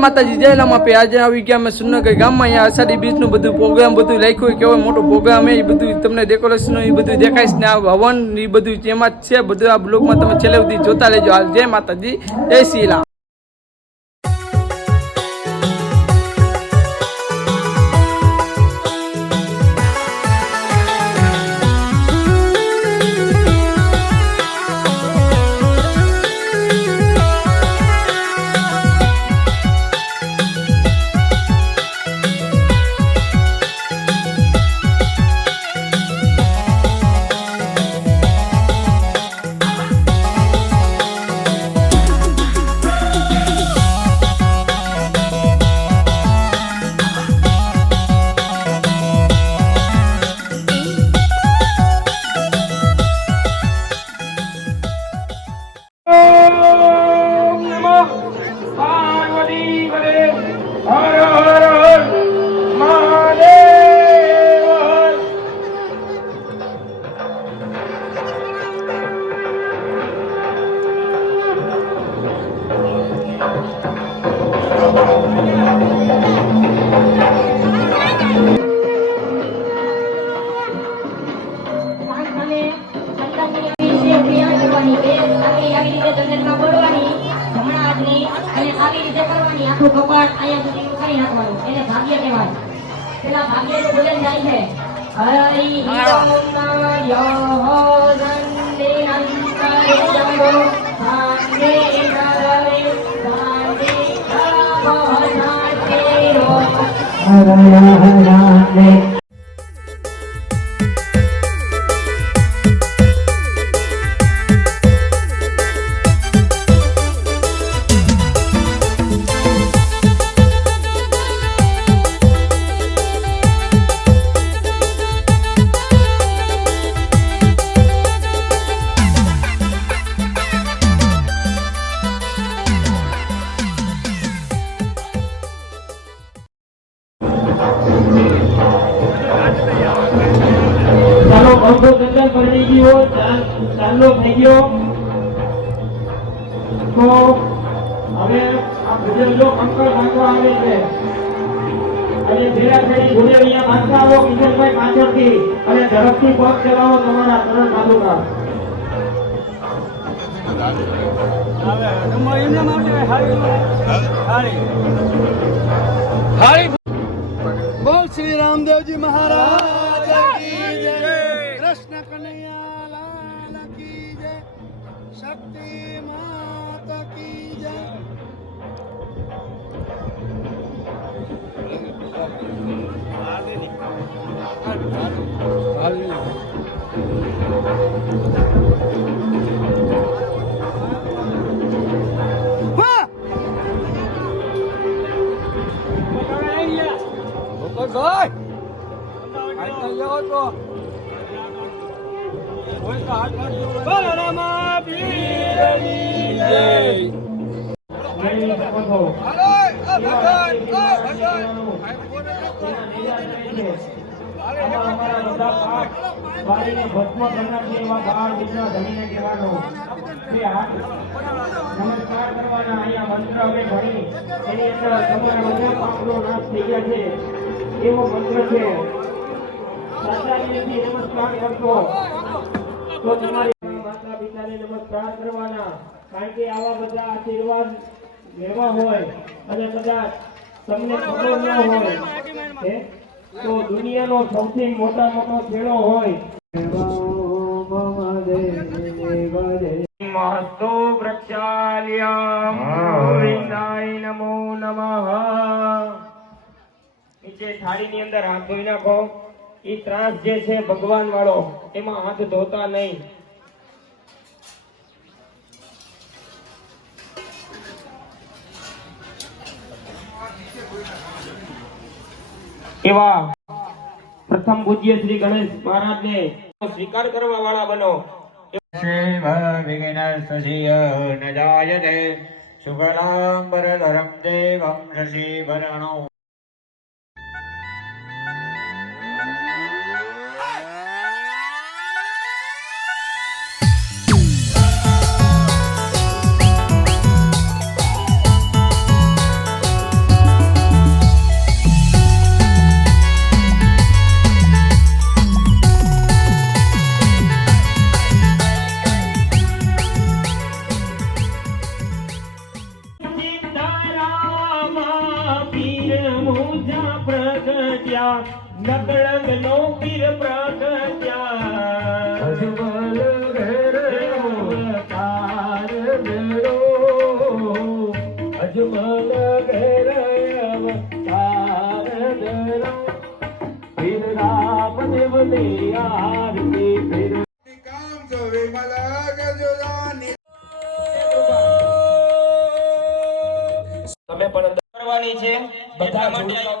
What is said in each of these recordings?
માતાજી, જય લામાપી। આજે આવી ગયા અમે સુરનગર ગામમાં। અહીંયા અષાઢી બીજનું બધું પ્રોગ્રામ બધું રાખ્યું, કેવો મોટો પ્રોગ્રામ એ બધું તમને ડેકોરેશન એ બધું દેખાઈશ ને આ હવન એ બધું એમાં જ છે બધું। આ બ્લોગમાં તમે છેલ્લે સુધી જોતા રહેજો। હાલ જય માતાજી, જય શ્રી રામ। ચાલો થઈ ગયો તો હવે આ ભજનનો અંકલ ભાગવા આવે છે અને ભેરા થઈ ઘોડે અહીંયા બાંધતા આવો કિશનભાઈ પાછળથી અને ઝડપથી પગ ચલાવો તમારા તરણ તાલુકા બોલ શ્રી રામદેવજી મહારાજ કી જય, કૃષ્ણ કનૈયા લાલ કી જય, શક્તિ માતા કી જય। નમસ્કાર કરવાના અહીંયા મંત્ર અમે ભણી એની અંદર તમારા બધા પાપનો નાશ થઈ ગયા છે એવો મંત્ર છે સાચારીથી નમસ્કાર કરશો તો તમારી માતા પિતાને નમસ્કાર કરવાના કારણ કે આવા બધા આશીર્વાદ લેવા હોય અને કદાચ તમને ખબર ન હોય તો દુનિયાનો સૌથી મોટો ખેડો હોય મસ્તો પ્રક્ષાલ્યમ ગોવિંદાય નમો નમઃ। નીચે થાળીની અંદર હાથ ધોઈ નાખો। ઈ ત્રાસ જે છે ભગવાન વાળો એમાં હાથ ધોતા નહીં। એવા પ્રથમ પૂજ્ય શ્રી ગણેશ મહારાજ ને સ્વીકાર કરવા વાળા બનો। शिव विघ्नस्तस्य न जायते शुक्लाम्बरधरं देवं शशिवर्णौ। પ્રગટ્યા નકળંગ નો પીર પ્રગટ્યા અજમલ ઘેર અવતાર મેળો અજમલ ઘેર અવતાર મેળો પીર રામદેવની આરતી પીર તમે પણ અંદર કરવાની છે બધા જોડાઓ.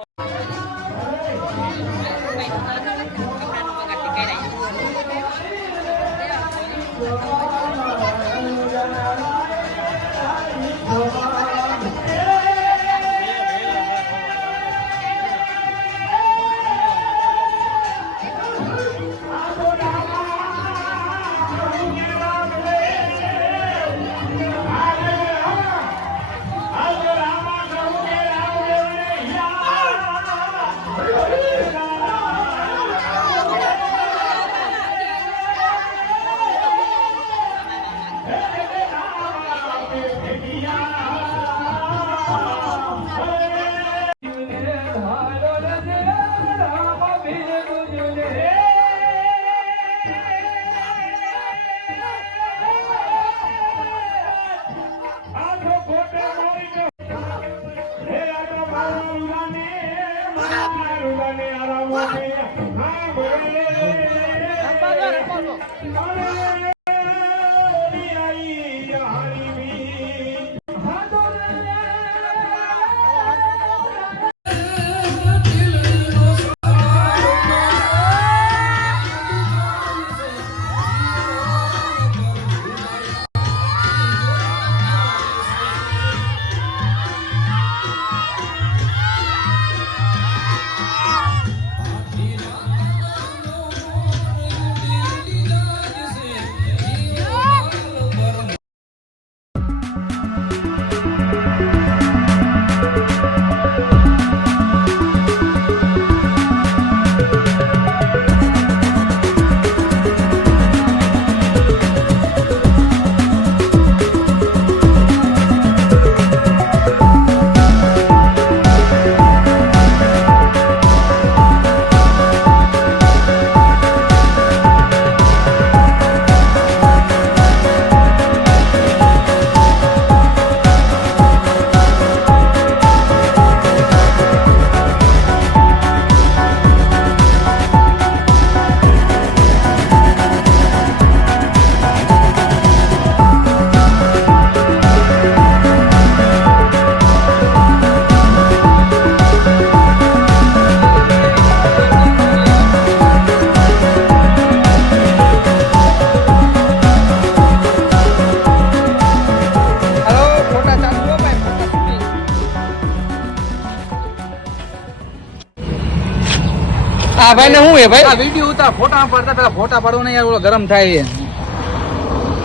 આ ભાઈ ને શું હે ભાઈ? આ વિડિયો ઉતાર, ફોટા પાડતા પેલા ફોટા પાડો ને યાર, ઓલો ગરમ થાય છે.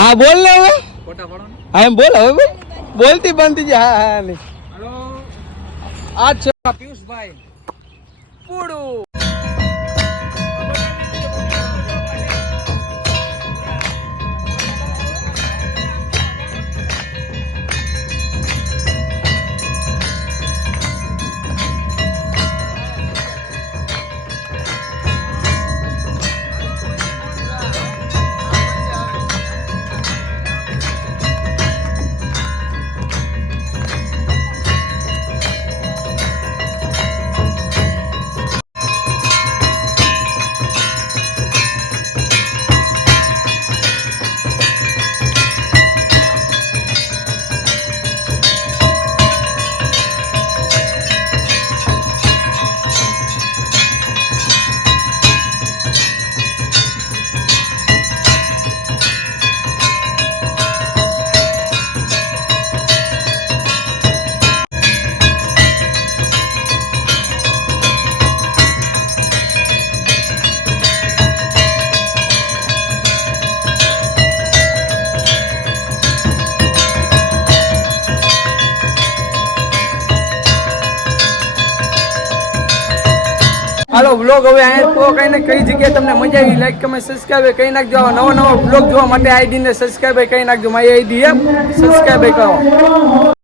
હા બોલ ને હવે. ફોટા પાડો ને. હા એમ બોલ હવે ભાઈ. બોલતી બનતી છે. હા હા નહીં. હેલો, આ છે પિયુષભાઈ. પૂડું. હાલો વ્લોગ હવે અહીંયા તો કઈ ને કઈ જગ્યાએ તમને મજા આવી, લાઈક કમેન્ટ સબસ્ક્રાઇબ કઈ નાખજો. નવા નવા વ્લોગ જોવા માટે આઈડી ને સબસ્ક્રાઇબ કઈ નાખજો. મારી આઈડી સબસ્ક્રાઇબ કરો.